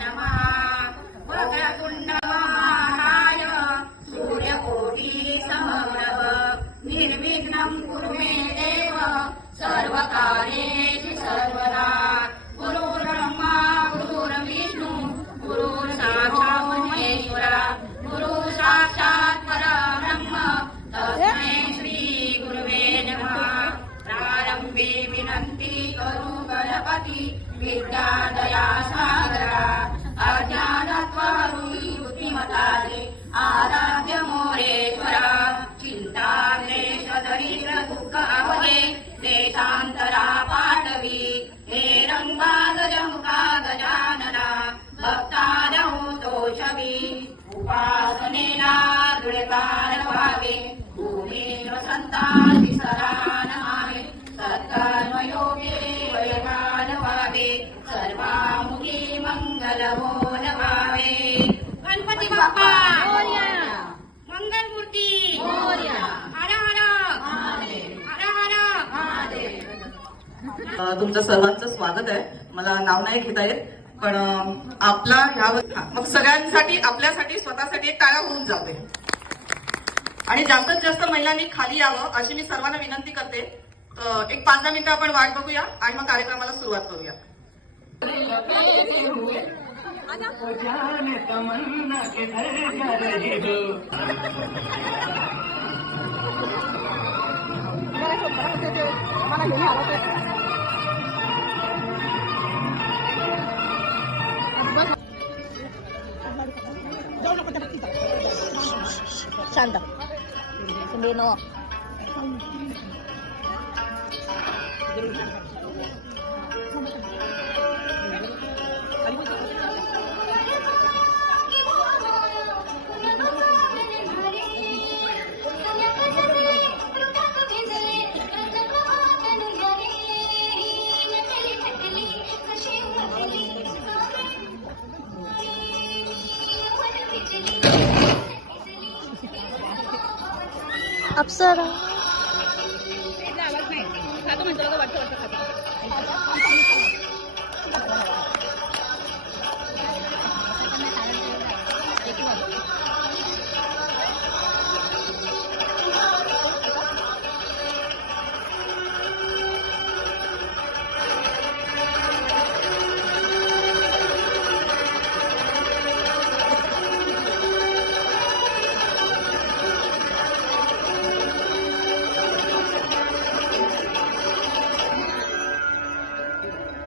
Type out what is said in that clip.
नमः वक्रतुण्ड महाकाय सूर्यकोटि समप्रभ निर्विघ्नं कुरु मे देव सर्वकार्येषु सर्वदा गुरुर्ब्रह्मा गुरुर्विष्णु गुरुर्साक्षात् परमेश्वर गुरु साक्षात् परब्रह्म तस्मै श्री गुरुवे नमः। प्रारंभे विनंती करू गणपती विद्यादया सागरा अज्ञानत्वारुणी बुद्धिमताले आराध्य मोरेश्वरा चिंता क्लेश दरिद्र दुःख अवघे देशांतरा पाठवी हे रंगा गजमुखा गजानना भक्तादहो तोषवी उपासनेला दृढकार व्हावे भूमीश्वर संतांची सरान आहे सत्कर्मयोगे वयमान व्हावे सर्वामुखी मंगल होन व्हावे। गणपती बाप्पा मंगलमूर्ती हर हर हर हर। तुमचं सर्वांचं स्वागत आहे। मला नाव नाही घेता येत पण आपला ह्या मग सगळ्यांसाठी आपल्यासाठी स्वतःसाठी एक टाळ्या होऊन जाऊ दे आणि जास्तीत जास्त महिलांनी खाली यावं अशी मी सर्वांना विनंती करते। एक 5-10 मिनिटं आपण वाट बघूया आणि मग कार्यक्रमाला सुरुवात करूया। शांत Sundino. अप्सरा